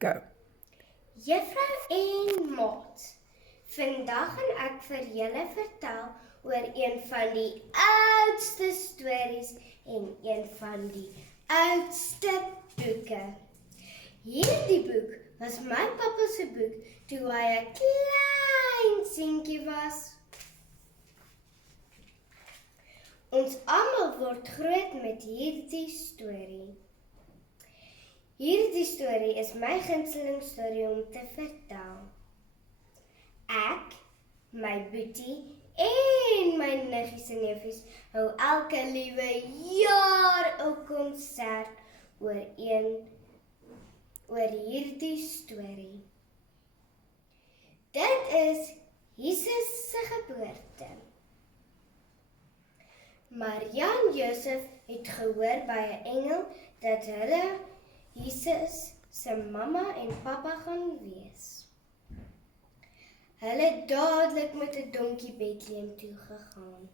Go. Juffrou en maat, vandag gaan ek vir julle vertel oor een van die oudste stories en een van die oudste boeke. Hierdie boek was my pappa se boek toe hy 'n klein seentjie was. Ons almal word groot met hierdie storie. Hierdie storie is my gunsteling storie om te vertel. Ek, my boetie en my niggies en neefies hou elke liewe jaar 'n konsert oor hierdie storie. Dit is Jesus se geboorte. Maria en Josef het gehoor by 'n engel dat hulle Jesus se mamma en pappa gaan wees. Hulle het dadelik met 'n donkie Bethlehem toe gegaan.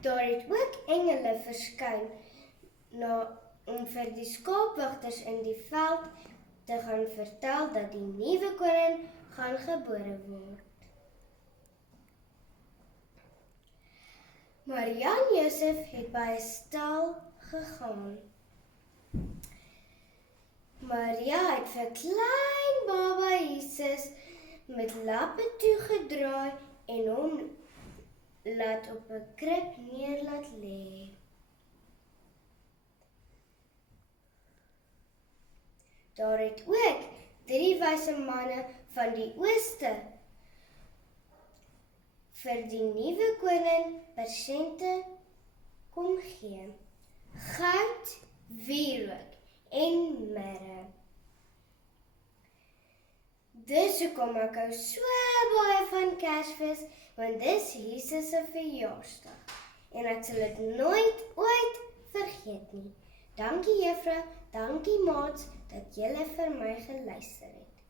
Daar het ook engele verskyn om vir die skaapwagters in die veld te gaan vertel dat die nuwe koning gaan gebore word. Maria en Josef het by 'n stal gegaan. Maria het vir klein baba Jesus met lappe toegedraai en hom laat op 'n krib neer laat lê. Daar het ook 3 wyse manne van die ooste vir die nuwe koning persente kom gee. Goud, wierook en mirre. Dis hoekom ek hou so baie van Kersfees, want dis Jesus se verjaarsdag. En ek sal dit nooit ooit vergeet nie. Dankie juffrou, dankie maats, dat julle vir my geluister het.